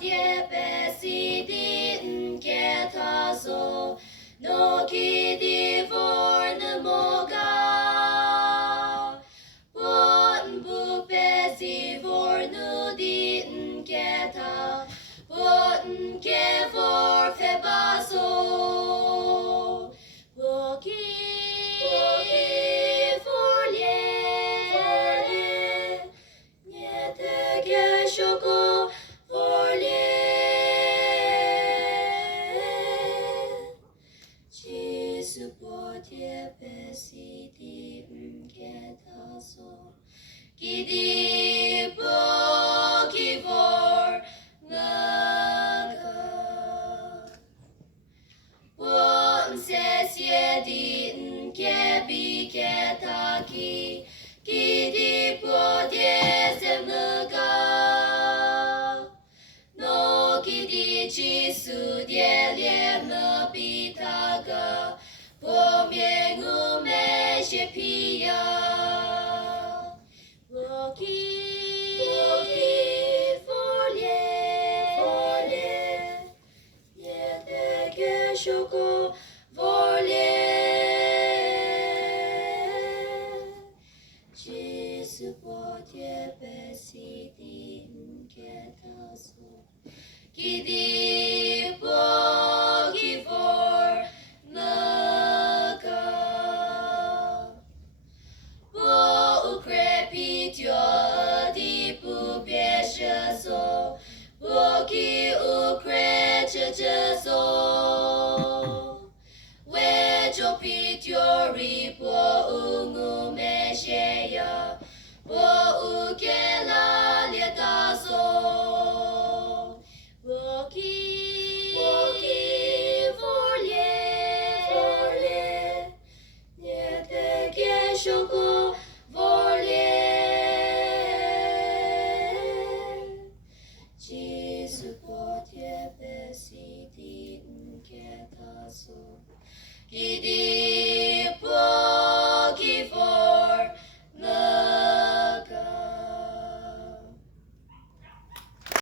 爹被死的给他说，诺基的佛的莫高，我不被死佛努的给他，我给佛非巴索，我给佛列，你的给修过。佛列，其实我爹被死的给他说，给的不给佛那个，我谢谢的给比给他给的不爹怎么搞？诺基的基础点连么比他个，我面无没些皮呀，我给佛列，也得给修过佛列，其实我爹被死的给他说。